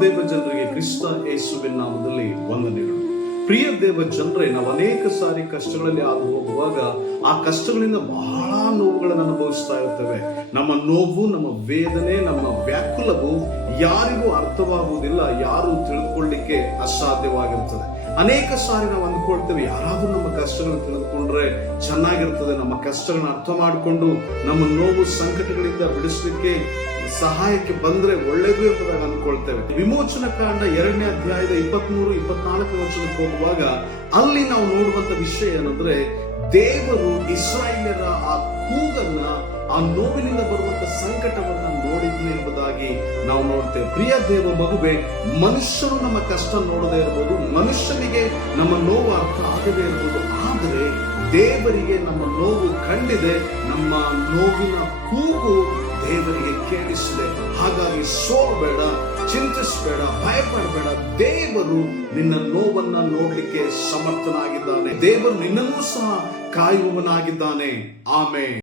ದೇವ ಜನರಿಗೆ ಕ್ರಿಸ್ತ ಯೇಸುವಿನ ನಾಮದಲ್ಲಿ ವಂದನೆಗಳು. ಪ್ರಿಯ ದೇವ ಜನರೇ, ನಾವು ಅನೇಕ ಸಾರಿ ಕಷ್ಟಗಳಲ್ಲಿ ಹಾದು ಹೋಗುವಾಗ ಆ ಕಷ್ಟಗಳಿಂದ ಬಹಳ ನೋವುಗಳನ್ನು ಅನುಭವಿಸ್ತಾ ಇರ್ತೇವೆ. ನಮ್ಮ ನೋವು, ನಮ್ಮ ವೇದನೆ, ನಮ್ಮ ವ್ಯಾಕುಲವು ಯಾರಿಗೂ ಅರ್ಥವಾಗುವುದಿಲ್ಲ, ಯಾರು ತಿಳಿದುಕೊಳ್ಳಿಕ್ಕೆ ಅಸಾಧ್ಯವಾಗಿರ್ತದೆ. ಅನೇಕ ಸಾರಿ ನಾವು ಅಂದ್ಕೊಳ್ತೇವೆ, ಯಾರಾದ್ರೂ ನಮ್ಮ ಕಷ್ಟಗಳನ್ನು ತಿಳಿದುಕೊಂಡ್ರೆ ಚೆನ್ನಾಗಿರ್ತದೆ, ನಮ್ಮ ಕಷ್ಟಗಳನ್ನ ಅರ್ಥ ಮಾಡಿಕೊಂಡು ನಮ್ಮ ನೋವು ಸಂಕಟಗಳಿಂದ ಬಿಡಿಸಲಿಕ್ಕೆ ಸಹಾಯಕ್ಕೆ ಬಂದ್ರೆ ಒಳ್ಳೆಯದು ಎಂಬುದಾಗಿ ಅಂದ್ಕೊಳ್ತೇವೆ. ವಿಮೋಚನ ಕಾಂಡ 2ನೇ ಅಧ್ಯಾಯದ 23-24 ವಚನಕ್ಕೆ ಹೋಗುವಾಗ ಅಲ್ಲಿ ನಾವು ನೋಡುವಂತ ವಿಷಯ ಏನಂದ್ರೆ, ದೇವರು ಇಸ್ರಾಯೇಲ್ಯರ ಆ ಕೂಗನ್ನ, ಆ ನೋವಿನಿಂದ ಬರುವಂತ ಸಂಕಟವನ್ನ ನೋಡಿದ್ನು ಎಂಬುದಾಗಿ ನಾವು ನೋಡ್ತೇವೆ. ಪ್ರಿಯ ದೇವ ಮಗುವೆ, ಮನುಷ್ಯರು ನಮ್ಮ ಕಷ್ಟ ನೋಡದೇ ಇರಬಹುದು, ಮನುಷ್ಯನಿಗೆ ನಮ್ಮ ನೋವು ಅರ್ಥ ಆಗದೇ ಇರಬಹುದು, ಆದರೆ ದೇವರಿಗೆ ನಮ್ಮ ನೋವು ಕಂಡಿದೆ, ನಮ್ಮ ನೋವಿನ ಕೂಗು ದೇವರಿಗೆ ಕೇಳಿಸಿದೆ. ಹಾಗಾಗಿ ಸೋಲ್ಬೇಡ, ಚಿಂತಿಸಬೇಡ, ಭಯಪಡಬೇಡ. ದೇವರು ನಿನ್ನ ನೋವನ್ನ ನೋಡ್ಲಿಕ್ಕೆ ಸಮರ್ಥನಾಗಿದ್ದಾನೆ. ದೇವರು ನಿನ್ನನ್ನೂ ಸಹ ಕಾಯುವವನಾಗಿದ್ದಾನೆ. ಆಮೆನ್.